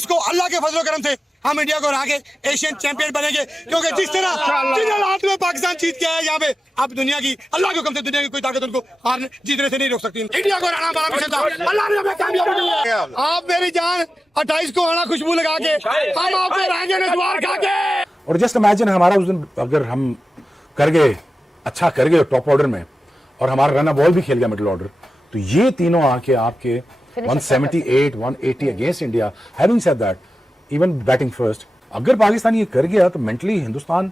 28 को अल्लाह के फजलो करम से हम इंडिया को हरा के एशियन चैंपियन बनेंगे, क्योंकि जिस हाथ में पाकिस्तान जीत के आया यहाँ पे, अब दुनिया की अल्लाह के हुक्म से दुनिया की कोई ताकत उनको हारने जीतने से नहीं रोक सकती। इंडिया को हराना हमारा मिशन था, अल्लाह ने हमें कामयाबी दी है। आप मेरी जान 28 को आना खुशबू लगा के हम आपको रहेंगे नजवार खा के। और जस्ट इमेजिन हमारा उस दिन अगर हम कर गए, अच्छा कर गए टॉप ऑर्डर में, और हमारा रन बॉल भी खेल गया मिडिल ऑर्डर, तो ये तीनों आके आपके 178 180 against India. Having said that, even batting first, अगर पाकिस्तान ये कर गया तो mentally Hindustan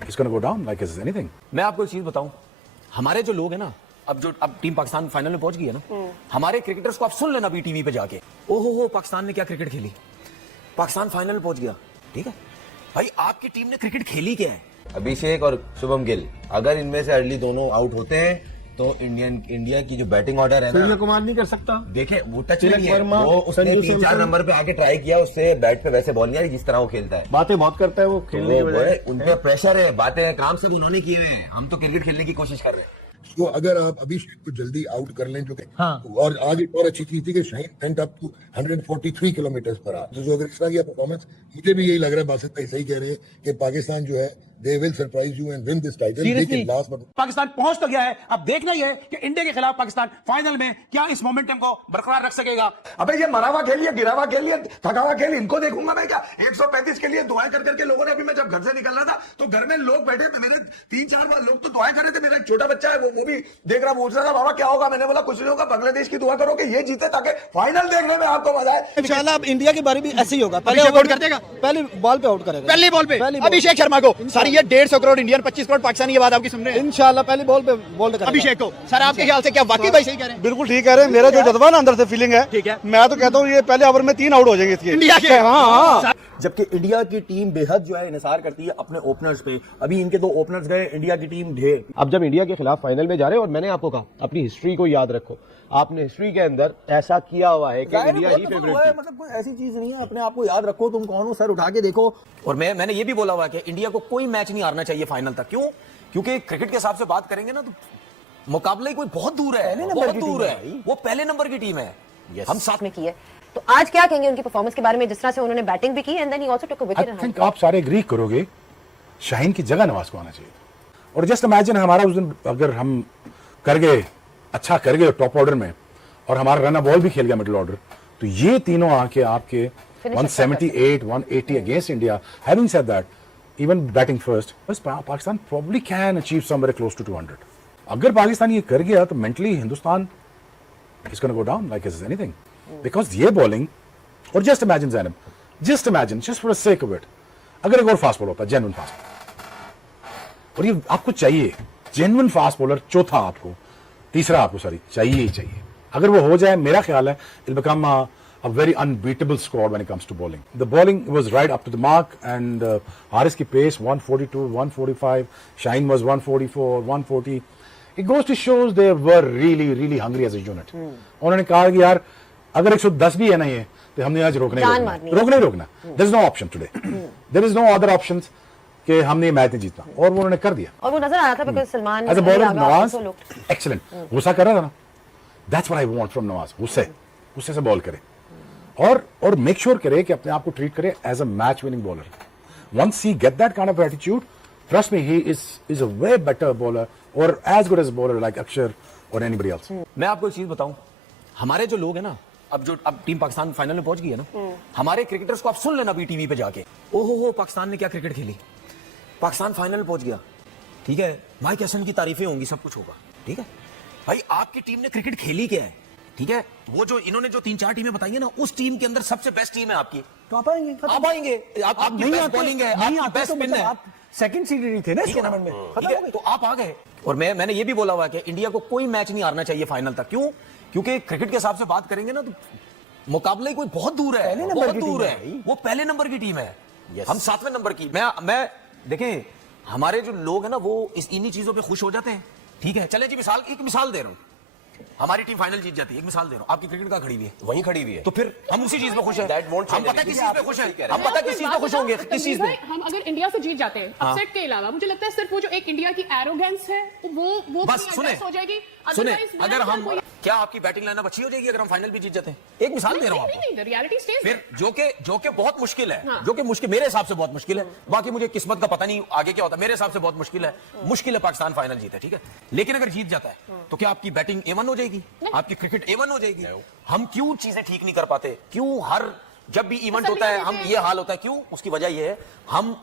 is gonna go down like is anything. मैं आपको एक चीज बताऊं, हमारे जो लोग हैं ना, अब टीम पाकिस्तान फाइनल में पहुंच गई है ना, हमारे क्रिकेटर्स को आप सुन लेना भी टीवी पे जाके, ओहो हो पाकिस्तान ने क्या क्रिकेट खेली, पाकिस्तान फाइनल में पहुंच गया। ठीक है भाई, आपकी टीम ने क्रिकेट खेली क्या है? अभिषेक और शुभम गिल, अगर इनमें से अर्ली दोनों आउट होते हैं तो इंडिया की जो बैटिंग ऑर्डर है ना, सूर्य कुमार नहीं कर सकता। देखे वो टच नहीं है, वो उसने 3-4 नंबर पे आके ट्राई किया, उससे बैट पे वैसे बॉल नहीं आ रही जिस तरह वो खेलता है। बातें बहुत करता है वो खेलने की बजाय। उन पे प्रेशर है, बातें काम सब उन्होंने किए हुए हैं, हम तो क्रिकेट खेलने की कोशिश कर रहे हैं। तो अगर आप अभिषेक को जल्दी आउट कर लें, जो कि और आगे और अच्छी चीज थी कि Shaheen went up to 143 kilometer per hour, तो जो अगर इस तरह की परफॉर्मेंस, मुझे भी यही लग रहा है, बासित भाई सही कह रहे हैं कि पाकिस्तान जो है they will surprise you and win this title. Pakistan पहुंच तो गया है, अब देखना ही है कि इंडिया के खिलाफ पाकिस्तान फाइनल में क्या इस मोमेंटम को बरकरार रख सकेगा। अबे ये मरा हुआ खेलिए, गिरा हुआ खेलिए, थका हुआ खेल, इनको देखूंगा मैं क्या? 135 के लिए दुआएं कर करके लोगों ने, अभी मैं जब घर से निकल रहा था तो घर में लोग बैठे थे, मेरे 3-4 लोग तो दुआएं कर रहे थे। मेरा एक छोटा बच्चा है, वो भी देख रहा, पूछ रहा था बाबा क्या होगा, मैंने बोला कुछ नहीं होगा, बांग्लादेश की दुआ करो कि ये जीते ताकि फाइनल देखने में आपको मजा आए। इंशाल्लाह अब इंडिया की बारी भी ऐसे ही होगा, पहले आउट कर देगा, पहली बॉल पे आउट करेगा, पहली बॉल पे अभिषेक शर्मा को। सर ये 150 करोड़ इंडियन 25 करोड़ पाकिस्तानी, ये बात आपकी सुन रहे हैं? इंशाल्लाह पहली बॉल पे बॉल करेगा अभिषेक को। सर आपके ख्याल से क्या वाकई भाई सही कह रहे हैं? बिल्कुल ठीक कह रहे हैं, मेरा जो जज्बा ना अंदर से फीलिंग है, ठीक है, मैं तो कहता हूँ ये पहले ओवर में 3 आउट हो जाएंगे इसके इंडिया के। हाँ, जबकि इंडिया की टीम बेहद जो है इंतजार करती है अपने ओपनर्स पे। अभी इनके 2 ओपनर्स गए, इंडिया की टीम ढेर। अब जब इंडिया के खिलाफ फाइनल में जा रहे हैं, और मैंने आपको कहा अपनी हिस्ट्री को याद रखो, आपने हिस्ट्री के अंदर ऐसा किया हुआ है कि इंडिया ही फेवरेट है। मतलब कोई ऐसी चीज नहीं है, अपने आप को याद रखो, तुम कौन हो, सर उठा के देखो। और मैंने ये भी बोला हुआ है कि इंडिया को कोई मैच नहीं हारना चाहिए फाइनल तक। क्यों? क्योंकि क्रिकेट के हिसाब से बात करेंगे ना तो मुकाबला ही कोई बहुत दूर है, बहुत दूर है, वो पहले नंबर की टीम है। हम साथ में की है। तो आज क्या कहेंगे उनकी परफॉर्मेंस के बारे में, जिस तरह से उन्होंने बैटिंग भी की and then he also took a wicket. I think आप सारे एग्री करोगे शाहीन की जगह नवाज को आना चाहिए। और जस्ट इमेजिन हमारा उस दिन अगर हम कर गए, अच्छा कर गए टॉप ऑर्डर में, और हमारा रन बॉल भी खेल गया मिडिल ऑर्डर, तो ये तीनों आके आपके 178 180 against India. Having said that, even batting first, Pakistan probably can achieve somewhere close to 200. अगर पाकिस्तान ये कर गया तो mentally Hindustan is going to go down like it's anything. Because ये bowling, और just imagine Zainab, just for the sake of it, अगर एक और फास्ट बॉलर होता, genuine फास्ट, और ये आपको चाहिए genuine फास्ट बॉलर, चौथा आपको, तीसरा आपको चाहिए ही चाहिए। अगर वो हो जाए, मेरा ख्याल है it'll become a very unbeatable squad when it comes to bowling. The bowling was right up to the mark, and Haris ki pace 142, 145, Shaheen was 144, 140. It goes to shows they were really hungry as a unit. उन्होंने कहा कि यार अगर 110 भी है ना ये, तो हमने आज रोकना ही रोकना। There is no option today. There is no other options कि हमने ये मैच नहीं जीतना, और वो उन्होंने कर दिया। और वो नजर आ रहा था because Salman as a bowler Nawaz excellent, गुस्सा कर रहा था ना, that's what I want from Nawaz, गुस्से से बॉल करे, और मेक श्योर करे कि अपने आप को ट्रीट करे as a match winning bowler. Once he get that kind of attitude, trust me, he is a way better bowler और as good as bowler like Axar और एनीबॉडी एल्स। मैं आपको एक चीज बताऊं, हमारे जो लोग हैं ना, अब टीम पाकिस्तान फाइनल में पहुंच गई है ना, हमारे क्रिकेटर्स को आप सुन लेना भी टीवी पे जाके, ओहो हो पाकिस्तान ने क्या क्रिकेट खेली, पाकिस्तान फाइनल में पहुंच गया। ठीक है, माइक हसन की तारीफें होंगी, सब कुछ होगा। ठीक है भाई, आपकी टीम ने क्रिकेट खेली क्या है? ठीक है, वो जो इन्होंने जो 3-4 टीमें बताई है ना, उस टीम के अंदर सबसे बेस्ट टीम है आपकी, तो आप आएंगे, आप नहीं बेस्ट बॉलिंग है, आप बेस्ट स्पिन है, आप सेकंड सीड थे ना इस टूर्नामेंट में, ठीक है, तो आप आ गए। और मैंने ये भी बोला हुआ है कि इंडिया को कोई मैच नहीं हारना चाहिए फाइनल तक। क्यों? क्योंकि क्रिकेट के हिसाब से बात करेंगे ना तो मुकाबला ही कोई बहुत दूर है, बहुत दूर है, वो पहले नंबर की टीम है, हम 7वें नंबर की। मैं देखें, हमारे जो लोग हैं ना वो इन्हीं चीजों पे खुश हो जाते हैं। ठीक है, चले जी, एक मिसाल दे रहा हूं, हमारी टीम फाइनल जीत जाती है, एक मिसाल दे रहा हूं, आपकी क्रिकेट कहां खड़ी हुई है? वहीं खड़ी हुई है, तो फिर हम उसी चीज पे खुश हैं। हम पता किस चीज पे खुश हैं, हम पता किस चीज पे खुश होंगे, किस चीज पे। हम अगर इंडिया से जीत जाते हैं अपसेट के अलावा, मुझे लगता है सिर्फ वो जो एक इंडिया की एरोगेंस है वो बस सुने, हो जाएगी। अगर हम क्या आपकी बैटिंग लाइनअप अच्छी हो जाएगी अगर हम फाइनल भी जीत जाते हैं? एक मिसाल दे रहा हूं आपको। नहीं, रियलिटी स्टेज फिर जो कि बहुत मुश्किल है, जो कि मुश्किल मेरे हिसाब से बहुत मुश्किल है, बाकी मुझे किस्मत का पता नहीं आगे क्या होता है, मेरे हिसाब से बहुत मुश्किल है पाकिस्तान फाइनल जीते, ठीक है। लेकिन अगर जीत जाता है तो क्या आपकी बैटिंग A1 हो जाएगी, आपकी क्रिकेट A1 हो जाएगी? हम क्यों चीजें ठीक नहीं कर पाते? क्यों हर जब भी इवेंट होता है हम ये हाल होता है? क्यों? उसकी वजह ये है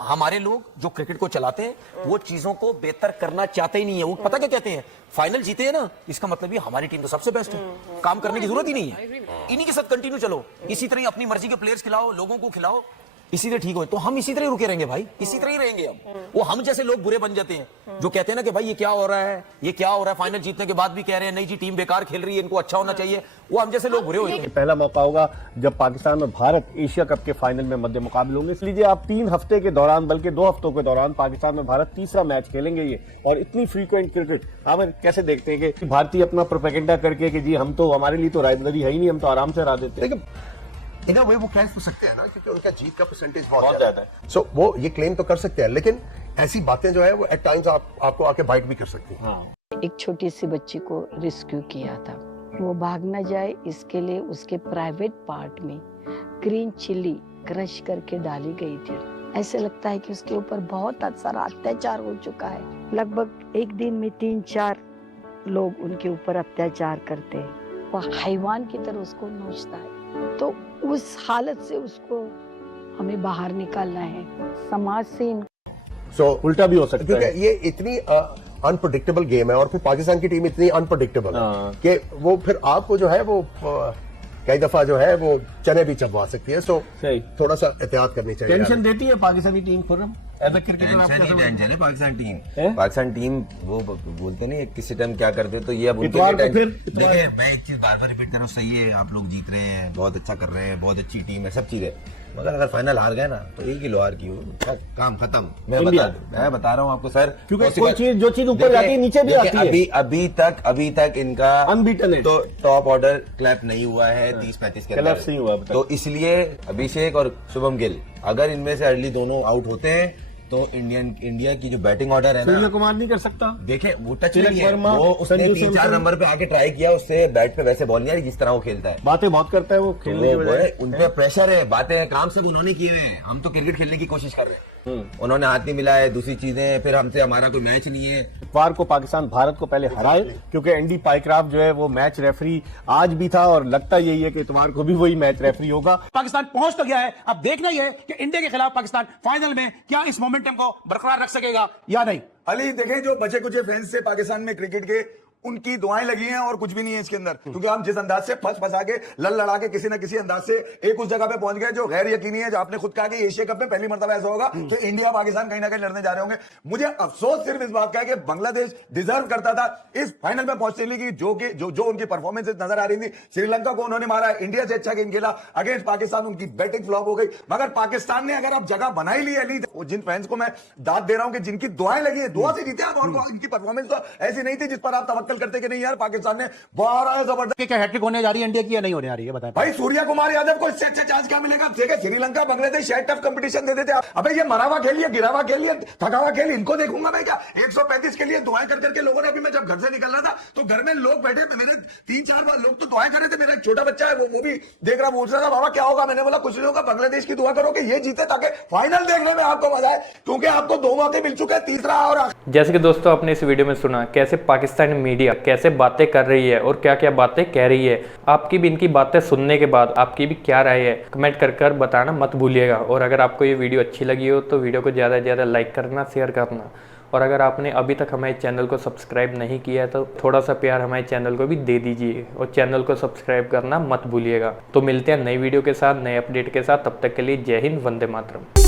हमारे लोग जो क्रिकेट को चलाते हैं वो चीजों को बेहतर करना चाहते ही नहीं है। वो पता क्या कहते हैं, फाइनल जीते हैं ना, इसका मतलब ये हमारी टीम तो सबसे बेस्ट है, काम करने की जरूरत ही नहीं है, इन्हीं के साथ कंटिन्यू चलो, इसी तरह अपनी मर्जी के प्लेयर्स खिलाओ, लोगों को खिलाओ, इसी तरह ठीक हो। तो हम इसी तरह रुके रहेंगे भाई, इसी तरह ही रहेंगे हम जैसे लोग बुरे बन जाते हैं जो कहते हैं ना कि भाई ये क्या हो रहा है, ये क्या हो रहा है, फाइनल जीतने के बाद भी कह रहे हैं नहीं जी टीम बेकार खेल रही है, इनको अच्छा होना चाहिए, वो हम जैसे लोग बुरे हो जाते हैं। पहला मौका होगा जब पाकिस्तान और भारत एशिया कप के फाइनल में मध्य मुकाबले होंगे, इसलिए आप 3 हफ्ते के दौरान, बल्कि 2 हफ्तों के दौरान पाकिस्तान और भारत तीसरा मैच खेलेंगे ये। और इतनी फ्रीक्वेंट क्रिकेट आप कैसे देखते हैं कि भारतीय अपना प्रोपेगेंडा करके कि जी हम तो, हमारे लिए तो राजनीति है ही नहीं, हम तो आराम से हरा देते हैं। इन वे वो क्लेम कर सकते हैं ना, क्योंकि उनका जीत का परसेंटेज बहुत ज्यादा है। सो वो ये क्लेम तो कर सकते हैं, लेकिन ऐसी बातें जो है वो एट टाइम्स आपको आके बाइट भी कर सकती हैं। एक छोटी सी बच्ची को रेस्क्यू किया था, वो भाग न जाए इसके लिए उसके प्राइवेट पार्ट में ग्रीन चिल्ली क्रश करके डाली गई थी। ऐसे लगता है कि उसके ऊपर बहुत सारा अत्याचार हो चुका है। लगभग एक दिन में 3-4 लोग उनके ऊपर अत्याचार करते हैं, वो हैवान की तरह उसको नोचता है। तो उस हालत से उसको हमें बाहर निकालना है समाज से। सो उल्टा भी हो सकता है, क्योंकि ये इतनी अनप्रेडिक्टेबल गेम है और फिर पाकिस्तान की टीम इतनी अनप्रेडिक्टेबल है कि वो फिर आपको जो है वो कई दफा जो है वो चने भी चबवा सकती है। सो थोड़ा सा एहतियात करनी चाहिए। टेंशन देती है Pakistani team Khurram as a cricketer? Tension है पाकिस्तान टीम वो बोलते नहीं किसी टाइम क्या करते, तो ये अब देखिए मैं एक चीज बार बार रिपीट कर रहा हूँ, सही है आप लोग जीत रहे हैं, बहुत अच्छा कर रहे हैं, बहुत अच्छी टीम है, सब चीजें, मगर अगर फाइनल हार गए ना तो एक ही लोहार की हो, काम खत्म। मैं बता रहा हूँ आपको सर, क्योंकि कोई चीज जो चीज ऊपर जाती है नीचे भी आती है। अभी तक इनका अनबीटन है, तो टॉप ऑर्डर क्लैप नहीं हुआ है 30-35 के अंदर नहीं हुआ। तो इसलिए अभिषेक और शुभम गिल अगर इनमें से अर्ली दोनों आउट होते हैं तो इंडिया की जो बैटिंग ऑर्डर है ना, सूर्य कुमार नहीं कर सकता। देखें वो टच नहीं है, वो उसने 3-4 नंबर पे आके ट्राई किया, उससे बैट पे वैसे बॉल नहीं आ रही जिस तरह वो खेलता है, बातें बहुत करता है वो खेलने की बजाय। उन पे प्रेशर है, बातें काम सब उन्होंने किए हुए हैं, हम तो क्रिकेट खेलने की कोशिश कर रहे हैं, उन्होंने हाथ नहीं मिलाया है, दूसरी चीजें, फिर हमसे हमारा कोई मैच नहीं है। इतवार को पाकिस्तान भारत को पहले हराए, क्योंकि एंडी पाइक्राफ्ट जो है वो मैच रेफरी आज भी था और लगता यही है कि इतवार को भी वही मैच रेफरी होगा। पाकिस्तान पहुंच तो गया है, अब देखना ही है कि इंडिया के खिलाफ पाकिस्तान फाइनल में क्या इस मोमेंटम को बरकरार रख सकेगा या नहीं। अली देखें, जो बचे कुछ फैंस से पाकिस्तान में क्रिकेट के, उनकी दुआएं लगी हैं और कुछ भी नहीं है इसके अंदर, क्योंकि हम जिस अंदाज से फंसा के लड़ा के किसी न किसी अंदाज से एक उस जगह पे पहुंच गए जो गैर यकीनी है, जो आपने खुद कहा कि एशिया कप में पहली मर्तबा ऐसा होगा तो इंडिया पाकिस्तान कहीं ना कहीं लड़ने जा रहे होंगे। मुझे अफसोस सिर्फ इस बात का है कि बांग्लादेश डिजर्व करता था इस फाइनल में पहुंचने के लिए, जो उनकी परफॉर्मेंसेज नजर आ रही थी। श्रीलंका को उन्होंने मारा, इंडिया से अच्छा गेम खेला, अगेंस्ट पाकिस्तान उनकी बैटिंग फ्लॉप हो गई, मगर पाकिस्तान ने अगर आप जगह बना ही ली है, जिन फैंस को मैं दाद दे रहा हूं कि जिनकी दुआएं लगी है, दुआ से जीते आप, और इनकी परफॉर्मेंस तो ऐसी नहीं थी जिस पर आप तवक्कल करते कि नहीं यार पाकिस्तान ने बहुत जबरदस्त। क्या हैट्रिक होने जा रही है इंडिया की या नहीं होने आ रही है, बताएं भाई। सूर्य कुमार यादव को इससे अच्छा चांस क्या मिलेगा? ठीक है, श्रीलंका बांग्लादेश शायद टफ कंपटीशन दे देते। अबे ये मरावा खेल लिया, गिरावा खेल लिया, थकावा खेल, इनको देखूंगा मैं क्या? 135 के लिए दुआएं कर करके लोगों ने, अभी मैं जब घर से निकल रहा था तो घर में लोग बैठे, मेरे 3-4 लोग तो दुआएं कर रहे थे, मेरा एक छोटा बच्चा है वो भी देख रहा, पूछ रहा था बाबा क्या होगा, मैंने बोला कुछ नहीं होगा, बांग्लादेश की दुआ करो कि ये जीते ताकि फाइनल देखने में आपको मजा आए, क्योंकि आपको 2 मौके मिल चुके हैं, तीसरा और जैसे कि दोस्तों आपने इस वीडियो में सुना कैसे पाकिस्तानी मीडिया कैसे बातें कर रही है और क्या क्या बातें कह रही है। आपकी भी इनकी बातें सुनने के बाद आपकी भी क्या राय है कमेंट कर बताना मत भूलिएगा। और अगर आपको ये वीडियो अच्छी लगी हो तो वीडियो को ज़्यादा से ज़्यादा लाइक करना, शेयर करना, और अगर आपने अभी तक हमारे चैनल को सब्सक्राइब नहीं किया है तो थोड़ा सा प्यार हमारे चैनल को भी दे दीजिए और चैनल को सब्सक्राइब करना मत भूलिएगा। तो मिलते हैं नई वीडियो के साथ, नए अपडेट के साथ, तब तक के लिए जय हिंद, वंदे मातरम।